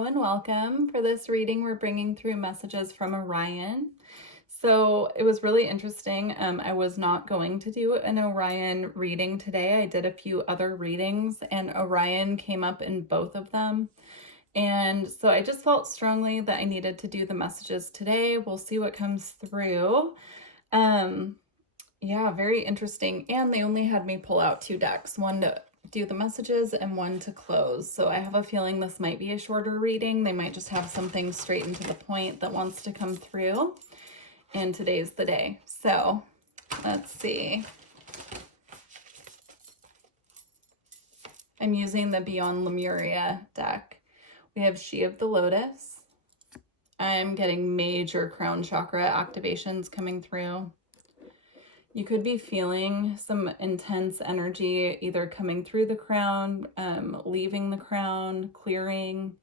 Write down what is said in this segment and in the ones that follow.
Hello and welcome. For this reading, we're bringing through messages from Orion. So it was really interesting. I was not going to do an Orion reading today. I did a few other readings and Orion came up in both of them. And so I just felt strongly that I needed to do the messages today. We'll see what comes through. Yeah, very interesting. And they only had me pull out 2 decks, one to do the messages and one to close. So I have a feeling this might be a shorter reading. They might just have something straight and to the point that wants to come through. And today's the day. So let's see. I'm using the Beyond Lemuria deck. We have She of the Lotus. I'm getting major crown chakra activations coming through. You could be feeling some intense energy either coming through the crown, leaving the crown, clearing.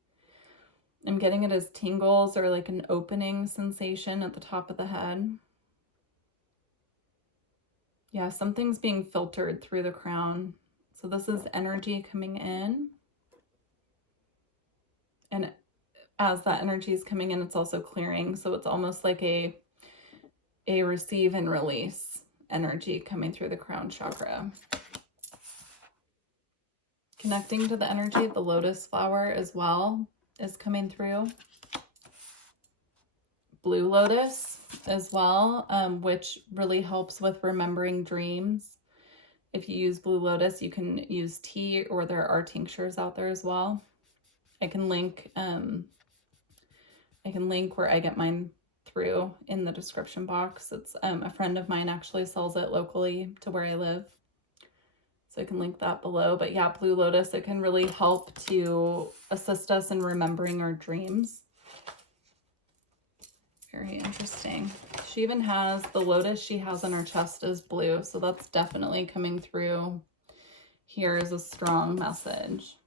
I'm getting it as tingles or like an opening sensation at the top of the head. Yeah, something's being filtered through the crown. So this is energy coming in. And as that energy is coming in, it's also clearing. So it's almost like a receive and release energy coming through the crown chakra. Connecting to the energy of the lotus flower as well is coming through. Blue lotus as well, which really helps with remembering dreams. If you use blue lotus, you can use tea, or there are tinctures out there as well. I can link where I get mine through in the description box. It's a friend of mine actually sells it locally to where I live, so I can link that below. But yeah, blue lotus, it can really help to assist us in remembering our dreams. Very interesting. She even has the lotus she has on her chest is blue, so that's definitely coming through here as a strong message.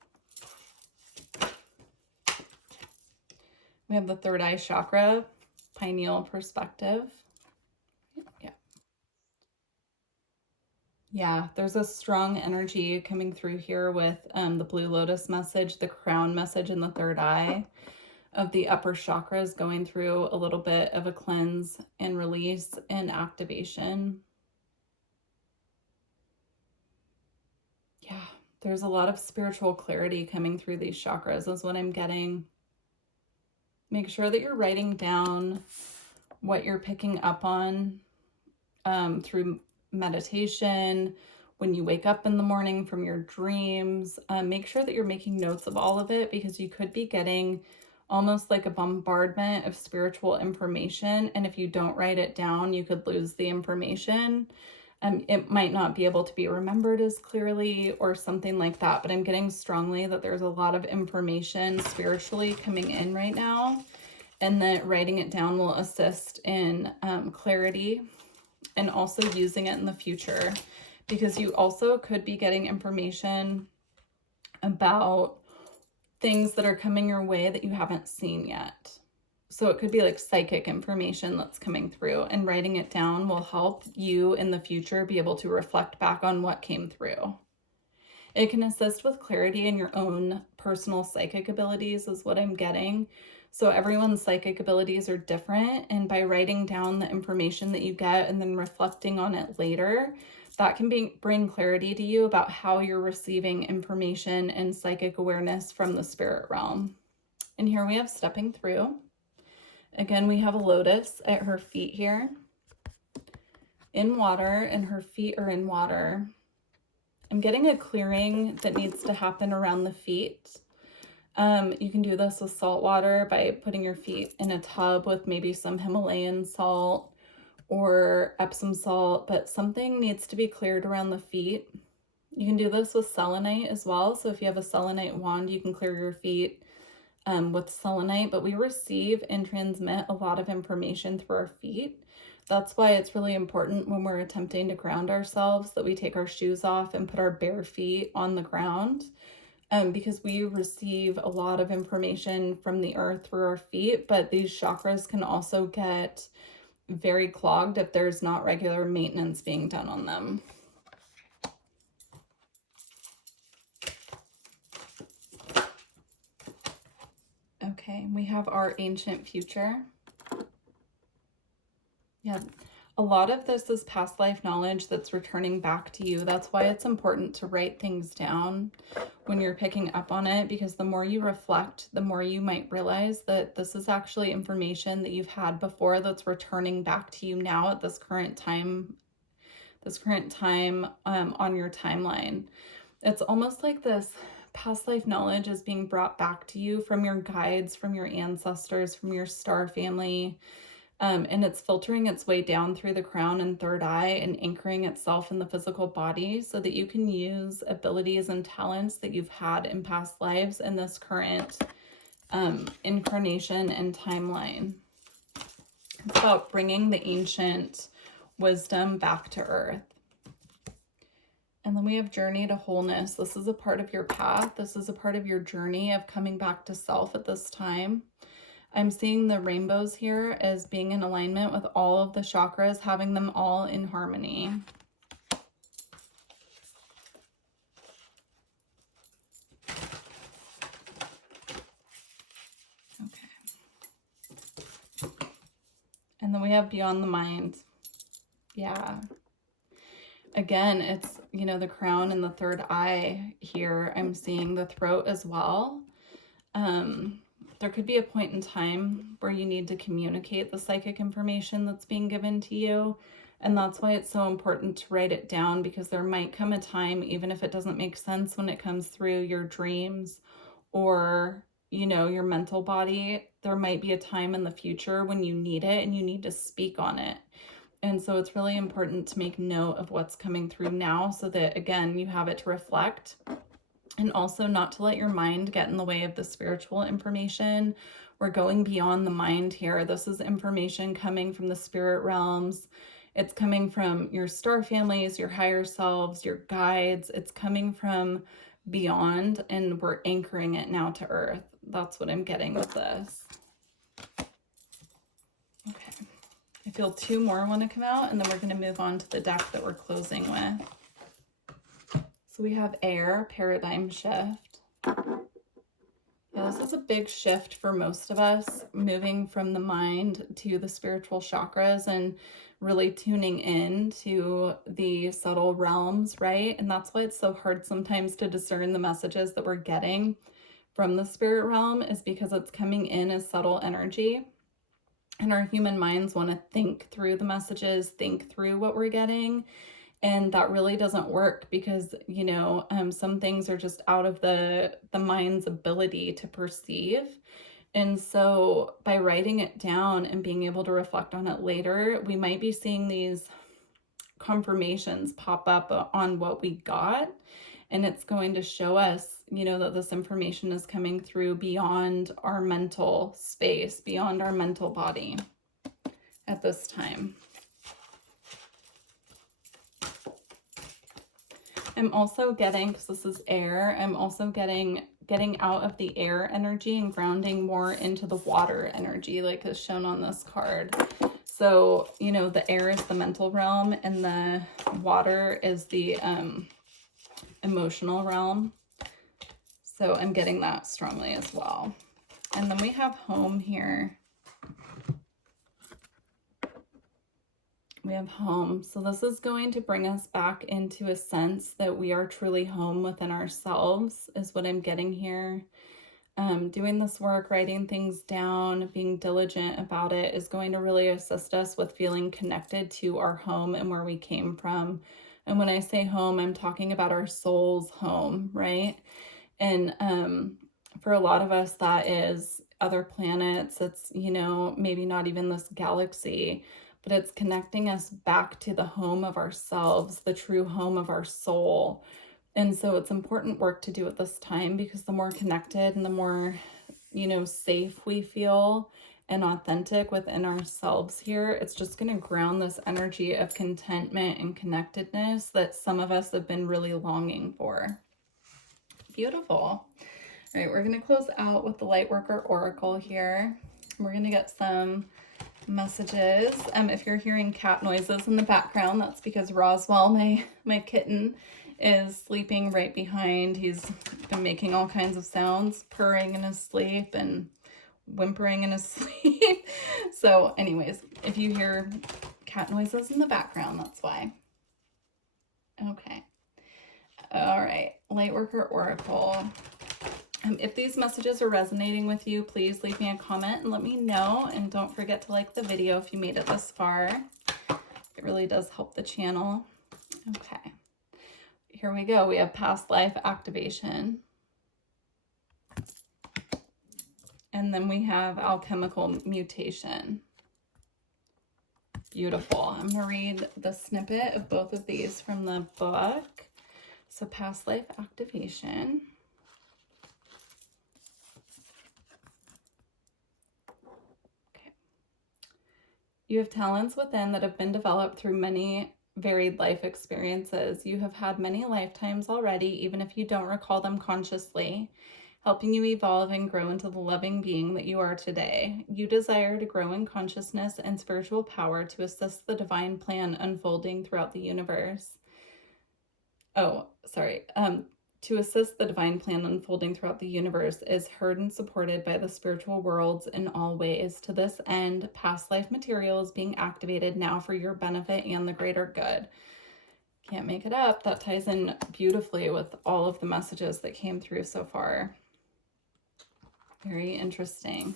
We have the third eye chakra, pineal perspective. Yeah, there's a strong energy coming through here with the blue lotus message, the crown message, and the third eye of the upper chakras going through a little bit of a cleanse and release and activation. Yeah, there's a lot of spiritual clarity coming through these chakras is what I'm getting. Make sure that you're writing down what you're picking up on through meditation, when you wake up in the morning from your dreams. Make sure that you're making notes of all of it, because you could be getting almost like a bombardment of spiritual information. And if you don't write it down, you could lose the information. It might not be able to be remembered as clearly or something like that, but I'm getting strongly that there's a lot of information spiritually coming in right now, and that writing it down will assist in clarity and also using it in the future, because you also could be getting information about things that are coming your way that you haven't seen yet. So it could be like psychic information that's coming through, and writing it down will help you in the future be able to reflect back on what came through. It can assist with clarity in your own personal psychic abilities is what I'm getting. So everyone's psychic abilities are different, and by writing down the information that you get and then reflecting on it later, that can bring clarity to you about how you're receiving information and psychic awareness from the spirit realm. And here we have stepping through. Again, we have a lotus at her feet here in water, and her feet are in water. I'm getting a clearing that needs to happen around the feet. You can do this with salt water by putting your feet in a tub with maybe some Himalayan salt or Epsom salt, but something needs to be cleared around the feet. You can do this with selenite as well. So if you have a selenite wand, you can clear your feet with selenite, but we receive and transmit a lot of information through our feet. That's why it's really important when we're attempting to ground ourselves that we take our shoes off and put our bare feet on the ground, because we receive a lot of information from the earth through our feet, but these chakras can also get very clogged if there's not regular maintenance being done on them. Okay, we have our ancient future. Yeah, a lot of this is past life knowledge that's returning back to you. That's why it's important to write things down when you're picking up on it, because the more you reflect, the more you might realize that this is actually information that you've had before that's returning back to you now at this current time on your timeline. It's almost like this past life knowledge is being brought back to you from your guides, from your ancestors, from your star family. And it's filtering its way down through the crown and third eye and anchoring itself in the physical body so that you can use abilities and talents that you've had in past lives in this current incarnation and timeline. It's about bringing the ancient wisdom back to earth. And then we have journey to wholeness. This is a part of your path. This is a part of your journey of coming back to self at this time. I'm seeing the rainbows here as being in alignment with all of the chakras, having them all in harmony. Okay. And then we have beyond the mind. Yeah. Again, it's, you know, the crown and the third eye here. I'm seeing the throat as well. There could be a point in time where you need to communicate the psychic information that's being given to you. And that's why it's so important to write it down, because there might come a time, even if it doesn't make sense when it comes through your dreams or, you know, your mental body, there might be a time in the future when you need it and you need to speak on it. And so it's really important to make note of what's coming through now so that, again, you have it to reflect. And also not to let your mind get in the way of the spiritual information. We're going beyond the mind here. This is information coming from the spirit realms. It's coming from your star families, your higher selves, your guides. It's coming from beyond, and we're anchoring it now to earth. That's what I'm getting with this. Okay. I feel two more want to come out, and then we're going to move on to the deck that we're closing with. So we have air, paradigm shift. Yeah, this is a big shift for most of us, moving from the mind to the spiritual chakras and really tuning in to the subtle realms, right? And that's why it's so hard sometimes to discern the messages that we're getting from the spirit realm, is because it's coming in as subtle energy. And our human minds want to think through the messages, think through what we're getting. And that really doesn't work because, you know, some things are just out of the mind's ability to perceive. And so by writing it down and being able to reflect on it later, we might be seeing these confirmations pop up on what we got. And it's going to show us, you know, that this information is coming through beyond our mental space, beyond our mental body at this time. I'm also getting, because this is air, I'm also getting out of the air energy and grounding more into the water energy, like is shown on this card. So, you know, the air is the mental realm and the water is the emotional realm. So I'm getting that strongly as well. And then we have home here. We have home. So this is going to bring us back into a sense that we are truly home within ourselves, is what I'm getting here. Doing this work, writing things down, being diligent about it is going to really assist us with feeling connected to our home and where we came from. And when I say home, I'm talking about our soul's home, right? And for a lot of us, that is other planets. It's, you know, maybe not even this galaxy, but it's connecting us back to the home of ourselves, the true home of our soul. And so it's important work to do at this time, because the more connected and the more, you know, safe we feel and authentic within ourselves here, it's just going to ground this energy of contentment and connectedness that some of us have been really longing for. Beautiful. All right, we're going to close out with the Lightworker Oracle here. We're going to get some messages. If you're hearing cat noises in the background, that's because Roswell, my kitten, is sleeping right behind. He's been making all kinds of sounds, purring in his sleep and whimpering in his sleep. So anyways, if you hear cat noises in the background, that's why. Okay. All right, Lightworker Oracle. If these messages are resonating with you, please leave me a comment and let me know. And don't forget to like the video if you made it this far. It really does help the channel. Okay, here we go. We have past life activation. And then we have alchemical mutation. Beautiful. I'm going to read the snippet of both of these from the book. So past life activation. You have talents within that have been developed through many varied life experiences. You have had many lifetimes already, even if you don't recall them consciously, helping you evolve and grow into the loving being that you are today. You desire to grow in consciousness and spiritual power to assist the divine plan unfolding throughout the universe. To assist the divine plan unfolding throughout the universe is heard and supported by the spiritual worlds in all ways. To this end, past life material is being activated now for your benefit and the greater good. Can't make it up. That ties in beautifully with all of the messages that came through so far. Very interesting.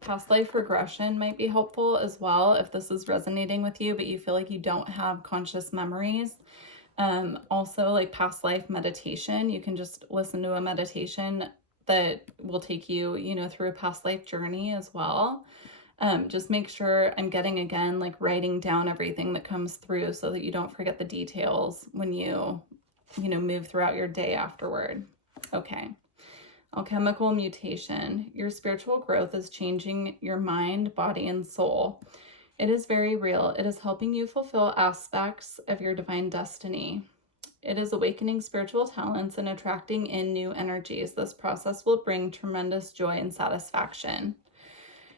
Past life regression might be helpful as well if this is resonating with you, but you feel like you don't have conscious memories. Also, like past life meditation, you can just listen to a meditation that will take you, through a past life journey as well. Just make sure I'm getting, again, like writing down everything that comes through so that you don't forget the details when you move throughout your day afterward. Okay. Alchemical mutation. Your spiritual growth is changing your mind, body, and soul. It is very real. It is helping you fulfill aspects of your divine destiny. It is awakening spiritual talents and attracting in new energies. This process will bring tremendous joy and satisfaction.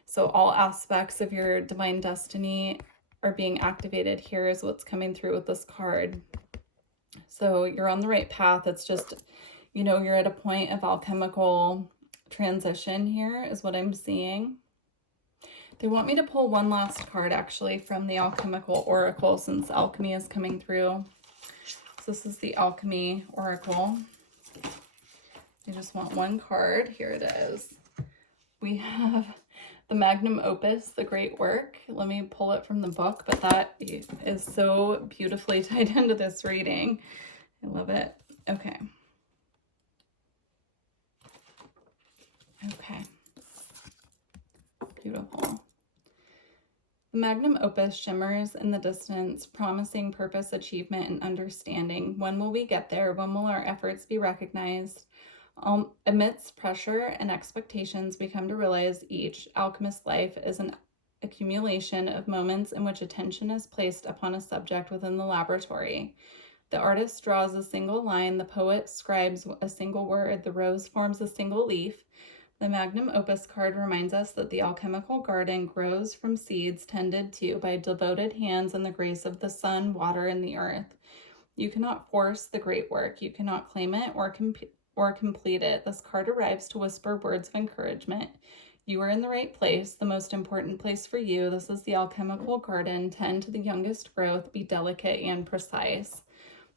So all aspects of your divine destiny are being activated. Here is what's coming through with this card. So you're on the right path. It's just, you're at a point of alchemical transition here is what I'm seeing. They want me to pull one last card actually from the Alchemical Oracle since alchemy is coming through. So this is the Alchemy Oracle. They just want one card. Here it is. We have the Magnum Opus, the Great Work. Let me pull it from the book, but that is so beautifully tied into this reading. I love it. Okay. Okay. Beautiful. The Magnum Opus shimmers in the distance, promising purpose, achievement, and understanding. When will we get there? When will our efforts be recognized? Amidst pressure and expectations, we come to realize each alchemist's life is an accumulation of moments in which attention is placed upon a subject within the laboratory. The artist draws a single line, the poet scribes a single word, the rose forms a single leaf. The Magnum Opus card reminds us that the alchemical garden grows from seeds tended to by devoted hands in the grace of the sun, water, and the earth. You cannot force the great work. You cannot claim it or complete it. This card arrives to whisper words of encouragement. You are in the right place, the most important place for you. This is the alchemical garden. Tend to the youngest growth. Be delicate and precise.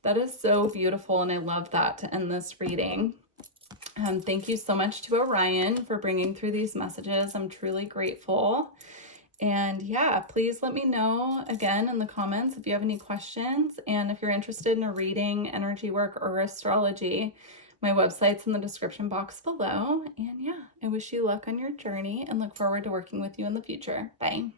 That is so beautiful, and I love that to end this reading. Thank you so much to Orion for bringing through these messages. I'm truly grateful. And yeah, please let me know again in the comments if you have any questions. And if you're interested in a reading, energy work, or astrology, my website's in the description box below. And yeah, I wish you luck on your journey and look forward to working with you in the future. Bye.